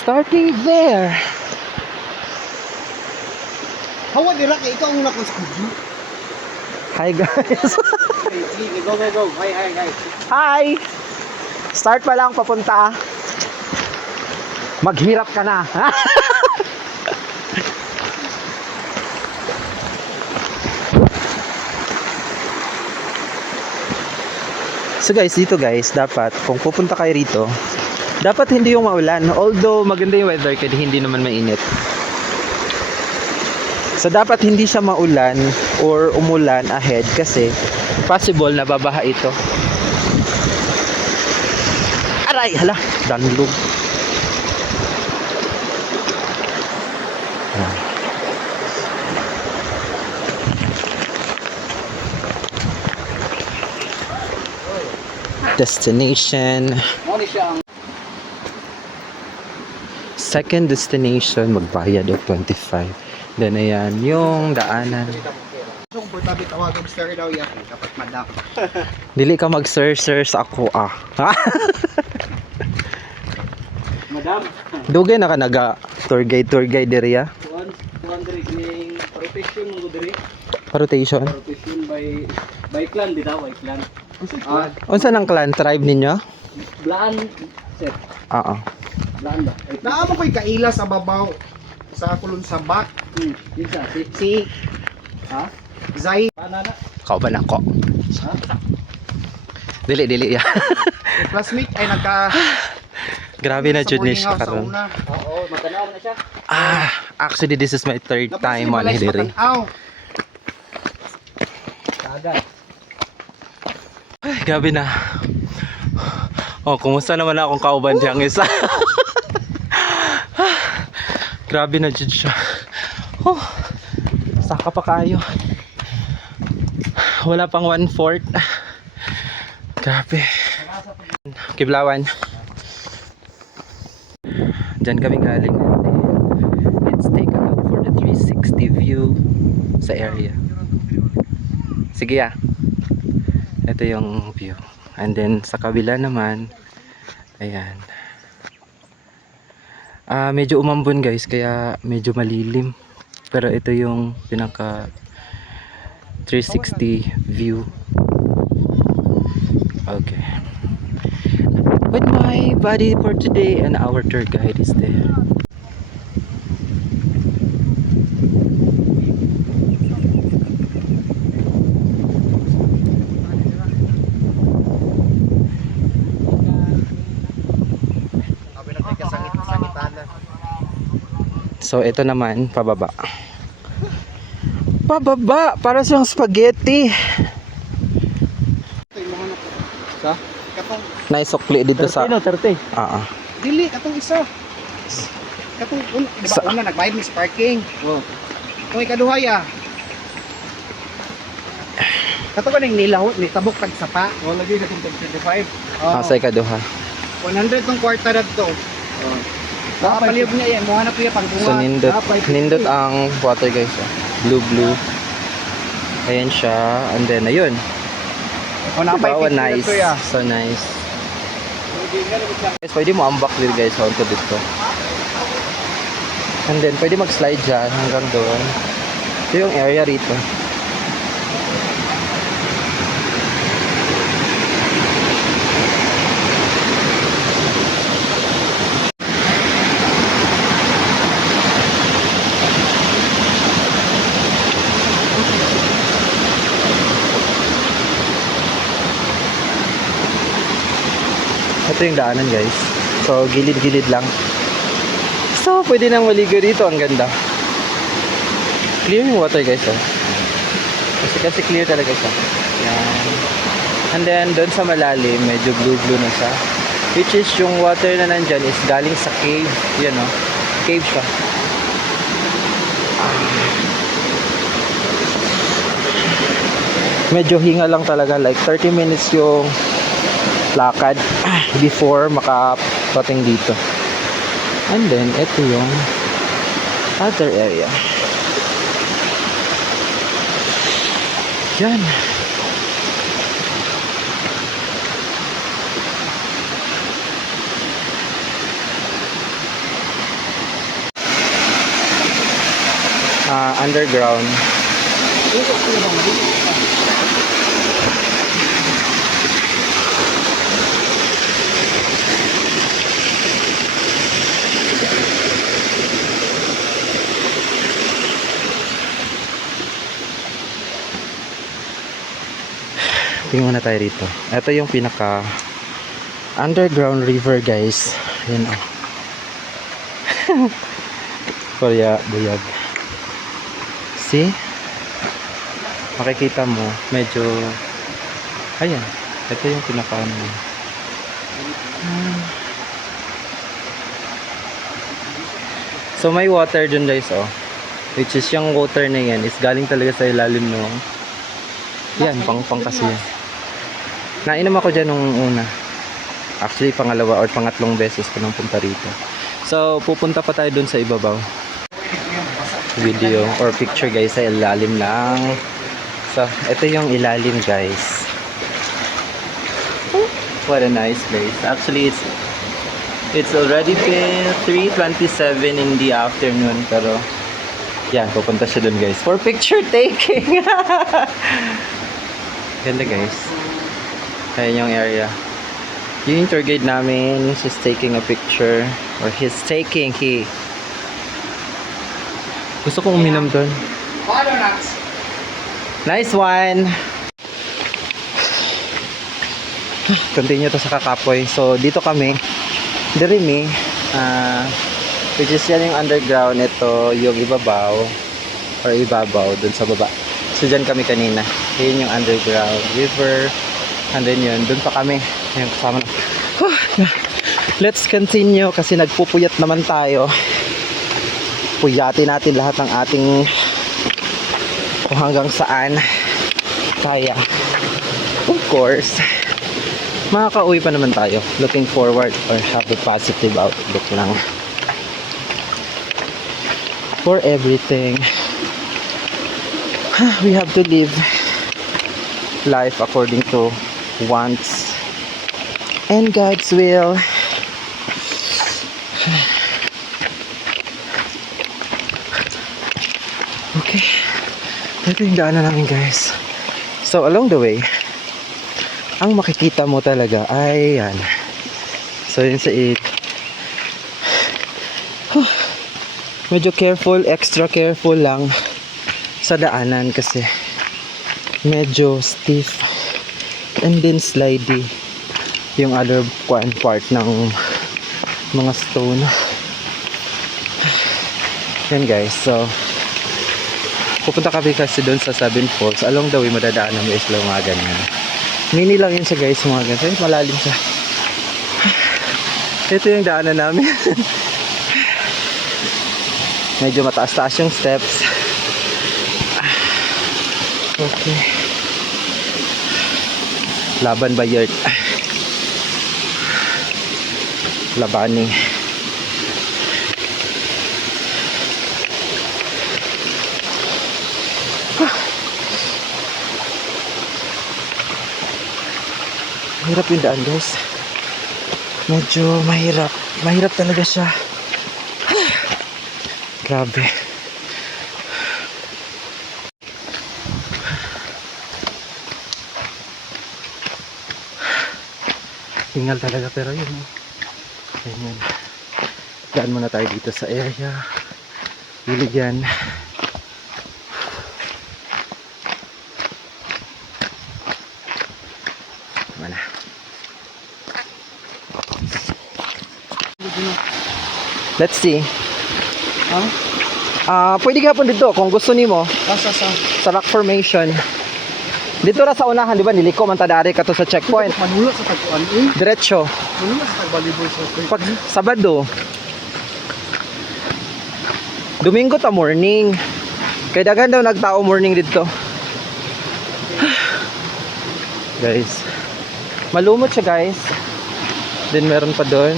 Starting there. Hawa dira kay ikaw ang una kong studio. Hi guys. Sige, go. Hi guys. Hi. Start pa lang papunta. Maghirap ka na. So guys, dito guys, dapat kung pupunta kayo rito, dapat hindi yung maulan. Although maganda yung weather kasi hindi naman mainit. So dapat hindi siya maulan or umulan ahead kasi possible na babaha ito. Aray, hala, danlog. Destination. Mo ni siya ang Second destination, magbayad o 25. Then ayan, yung daanan. komportable tawagan Mr. daw yan. Dapat madam. Dili ka mag-sir sa ako ah. Madam. Dugay na ka naga tour guide diri ah. Tuan diri ning rotation mo diri. Rotation. Rotation by clan di daw, by clan. Unsa nang clan tribe ninyo? Blaan set. Oo. Blaan ba? Naamo ko'y kaila sa babaw sa kulon sa back. Isa si ha? Zai panana. Kau ba nako? Ha? Dili ya. Classmate ay nagka Grabe na sa jud ni boarding siya house sa karon. una. Oo, matanaw na siya. Actually this is my third time on diri. Aw. Kaga. Ay, grabe na. Oh, kumusta naman akong kauban diyang isa? Grabe na jud siya. Oh, saka pa kayo. Wala pang 1/4. Grabe. Kiblawan. Diyan kami galing. Let's take a look for the 360 view sa area. Sige ah. Ito yung view. And then sa kabila naman, ayan. Medyo umambon guys, kaya medyo malilim. Pero ito yung pinaka 360 view. Okay. With my buddy for today and our tour guide is there. So ito naman pababa. Pababa para siyang spaghetti. Sa katong Naisukli dito sa 30. Dili katong isa. Katong di ba una nagbayad mi sa parking. Oh. Kung ikaduha ya. Katong kaning nilaw ni tabok tag sapa. Oh lagi na kung 25. Oh. sa ikaduha. 100 tong kwarta dadto. Oh. Napaliyog niya yan, mo hanap niya panggunga. So nindot ang water guys. Blue. Ayan siya. And then ayun. O napay Wow, nice. So nice. Guys, pwede mo ambak din guys onto dito. And then pwede mag-slide dyan hanggang doon. Ito yung area rito. Ito yung daanan guys. So gilid-gilid lang. So pwede nang maligo dito. Ang ganda. Clear yung water guys. Oh. Kasi clear talaga siya. Yan. And then doon sa malalim medyo blue na siya. Which is yung water na nandyan is galing sa cave. Yan o. Cave siya. Medyo hinga lang talaga. Like 30 minutes yung lakad before makarating dito. And then ito yung other area. Yan. underground. Tingnan na tayo rito. Ito yung pinaka underground river, guys. Ayan o. Kaya buyag. See? Makikita mo, medyo ayan. Ito yung pinaka ano. So may water dun, guys, oh. Which is yung water na yan is galing talaga sa ilalim ng yan, pang kasi yan. Nainom ako dyan nung una. Actually, pangalawa or pangatlong beses ko nang punta rito. So, pupunta pa tayo dun sa ibabaw. Video or picture, guys, sa ilalim lang. So, ito yung ilalim, guys. What a nice place. Actually, it's already been 3:27 in the afternoon. Pero, yan, pupunta siya dun, guys. For picture taking. Ganda, guys. Ayan yung area. Yung tour guide namin, she's taking a picture. Or he's taking, Gusto kong uminom doon. Nice one! Continue to sa Kakapoy. So, dito kami. Dirimi. Which is yan yung underground. Ito yung ibabaw. Or ibabaw dun sa baba. So, dyan kami kanina. Yun yung underground river. And then yun, dun pa kami. Ayun, kasama na. Let's continue kasi nagpupuyat naman tayo. Puyatin natin lahat ng ating kung hanggang saan kaya. Of course, makakauwi pa naman tayo. Looking forward or have a positive outlook lang for everything. We have to live life according to wants and God's will. Okay, ito yung daanan namin, guys. So along the way, ang makikita mo talaga ay yan. So yun sa it. Medyo careful, extra careful lang sa daanan kasi medyo stiff and then slidey yung other part ng mga stone. Yan, guys. So pupunta kami kasi doon sa Seven Falls. Along the way madadaanan mo is lang mga ganyan. Mini lang yun siya, guys, mga ganyan. Ay, malalim siya. Ito yung daanan namin. Medyo mataas-taas yung steps. Okay. Laban ba yurt? Labani. Mahirap yung daan, guys. Medyo mahirap. Mahirap talaga siya. Grabe. Tingal talaga pero yun. Ganyan. Daan muna tayo dito sa area. Hilig yan. Mana? Let's see. Pwede ka po dito kung gusto nimo. Sa rock formation. Dito ra sa unahan, di ba? Niliko man tadari ka to sa checkpoint. Manulot sa tagpuan eh. Diretso. Manulot sa tagbalibol sa Pag Sabado. Domingo ta morning. Kay daghan daw nagtao morning dito. Guys. Malumot siya, guys. Then meron pa doon.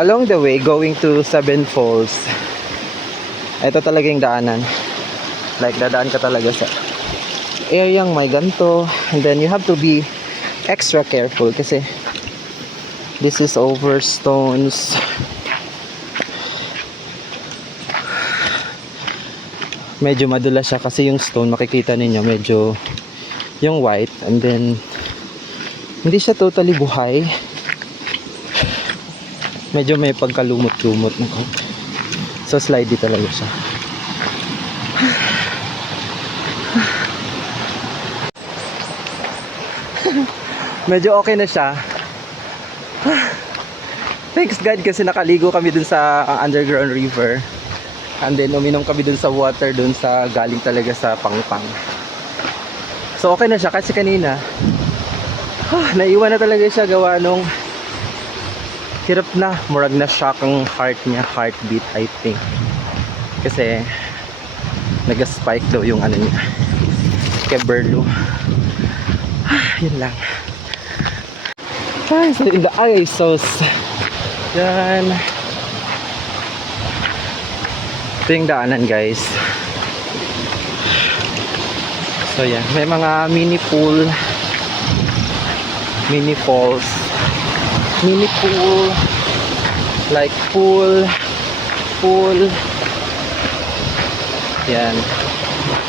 Along the way going to Seven Falls. Ito talaga yung daanan. Like dadaan ka talaga sa areang may ganto, and then you have to be extra careful kasi this is over stones. medyo madulas siya kasi yung stone makikita ninyo medyo yung white, and then hindi siya totally buhay, medyo may pagkalumot-lumot na ko. So slidey talaga siya. Medyo okay na siya. Thanks God kasi nakaligo kami dun sa underground river. And then uminom kami dun sa water dun sa galing talaga sa Pangpang. So okay na siya kasi kanina naiwan na talaga siya gawa nung hirap na, murag na shock ang heart niya, heartbeat I think. Kasi nag-spike daw yung ano niya, Keberlu. Yun lang. Ay, so in the eye sauce. Yan. Ito yung daanan guys. So yan, may mga mini pool, mini falls, mini pool, like pool. Yan.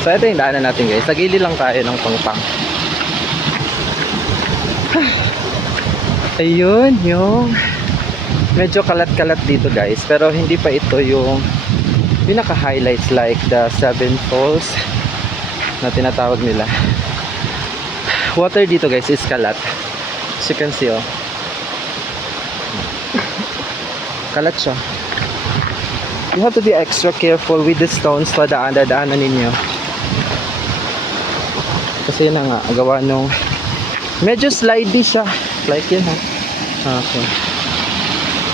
So ito yung daanan natin guys. Sa gilid lang tayo ng Pangpang. Ayun, yung medyo kalat-kalat dito guys. Pero hindi pa ito yung pinaka-highlights like the Seven Falls na tinatawag nila. Water dito guys is kalat. As you can see, oh. Kalat siya. You have to be extra careful with the stones pa daanan ninyo. Kasi yun na nga, gawa nung medyo slidey siya. Like yun, ha? Okay.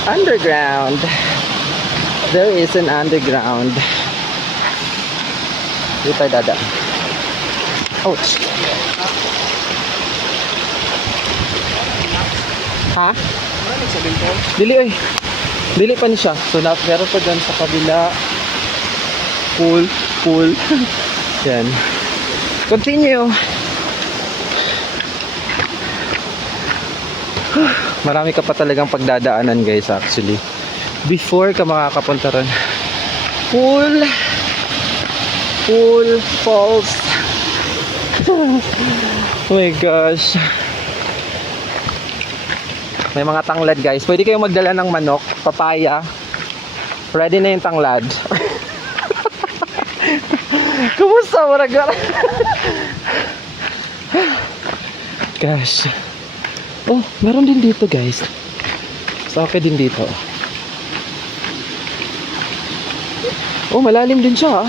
Underground. There is an underground. Dito tayo dada. Ouch. Ha? Dili, oy. Dili pa ni siya. So, meron pa dyan sa kabila. Pool. Yan. Continue. Marami ka pa talagang pagdadaanan guys actually. Before ka makakapunta ron. Pool falls. Oh my gosh. May mga tanglad guys. Pwede kayong magdala ng manok, papaya. Ready na yung tanglad. Kumusta maraga? Gosh. Oh, meron din dito guys. So okay din dito. Oh, malalim din siya, ah.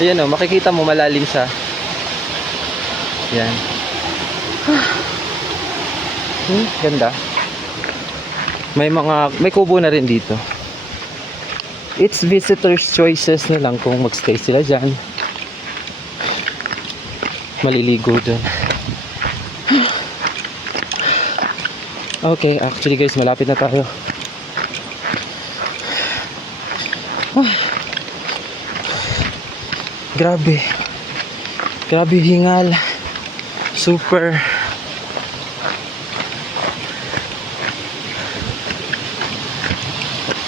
Ayan, oh, makikita mo malalim siya. Yan. Ganda. May kubo na rin dito. It's visitors choices na lang kung magstay sila dyan. Maliligo dun. Okay, actually guys, malapit na tayo. Grabe. Grabe hingal. Super.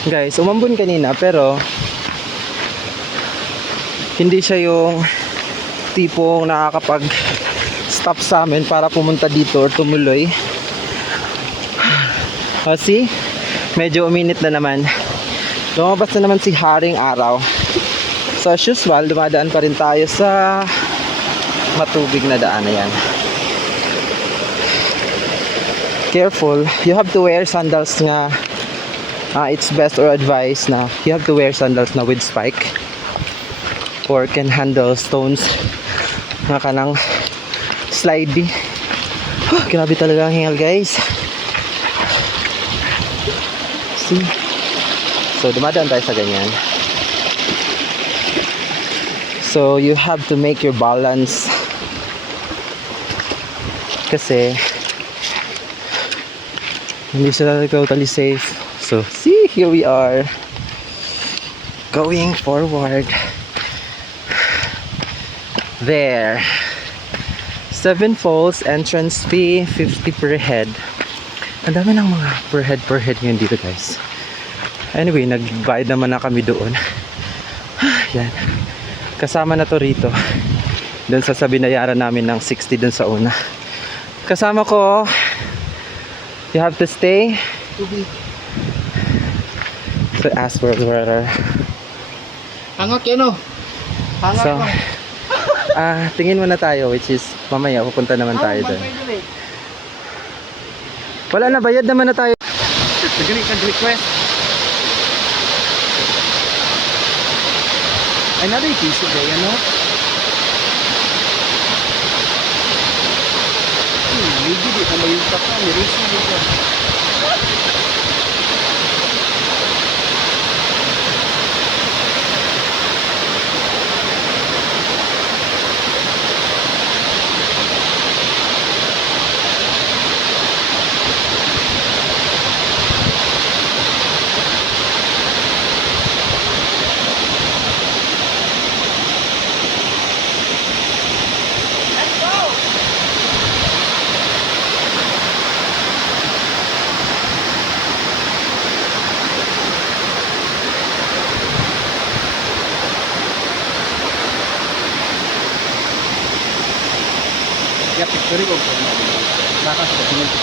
Guys, umambon kanina pero hindi siya yung tipong nakakapag stop sa amin para pumunta dito or tumuloy. See? Medyo uminit na naman. Lumabas na naman si Haring Araw. So as usual, dumadaan pa rin tayo sa matubig na daan na yan. Careful. You have to wear sandals nga. It's best or advised na you have to wear sandals na with spike or can handle stones nga kanang slidey. Grabe talaga ang hingal guys. See? So dumadaan tayo sa ganyan. So you have to make your balance kasi hindi sila totally safe. So see, here we are going forward. There, Seven Falls entrance fee 50 per head. Ang dami ng mga per head ngayon dito guys. Anyway, nagbayad naman na kami doon. Yan. Kasama na to rito. Doon sa binayaran namin ng 60 doon sa una. Kasama ko, you have to stay. So ask for where. Hangat yan o. Hangat So, mo. tingin muna tayo, which is mamaya pupunta naman tayo doon. Wala na, bayad naman na tayo. Nagani ka request. Ay naday piso gaya no. Hindi di na yung ka ni Rishi dito. Ya picture ko po. Saka sa tingin ko.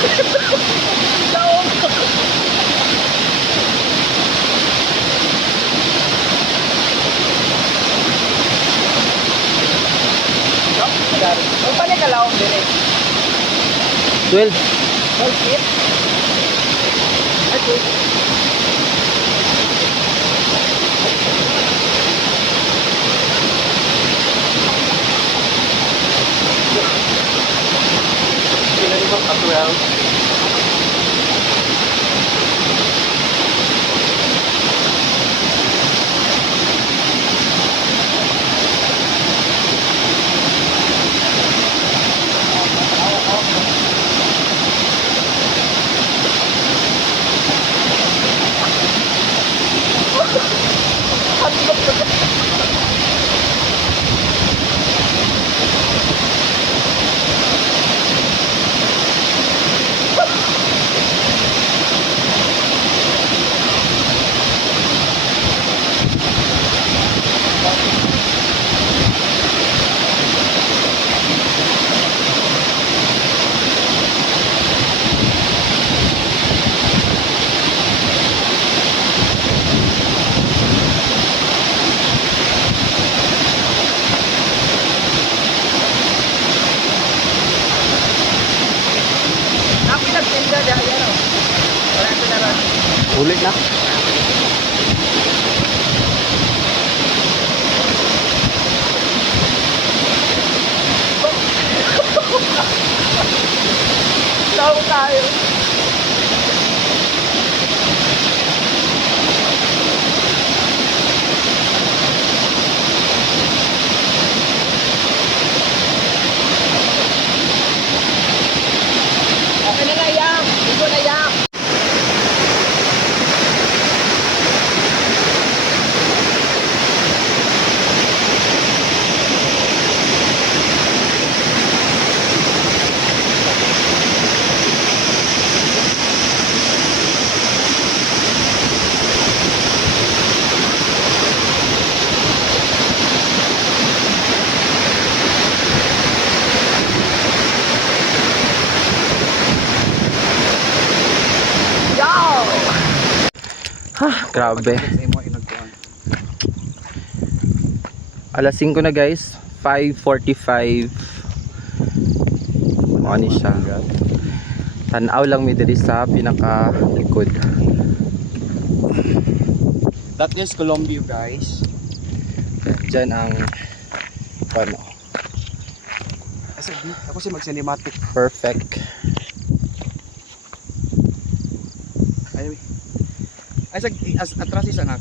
Ang pala kalawang dire. 12. All fit. Ay, Kailan ba ka 12? pinagtinda dahil ano. Wala ko na rin. Ulit na. Tao tayo. Okay na na yan. Ito na yan. Grabe. Alas 5 na guys. 5:45. Ano siya? Tanaw lang mi diri sa pinaka likod. That is Colombia, guys. Diyan ang ano, Ako si mag-cinematic. perfect. Ay, as atras is anak.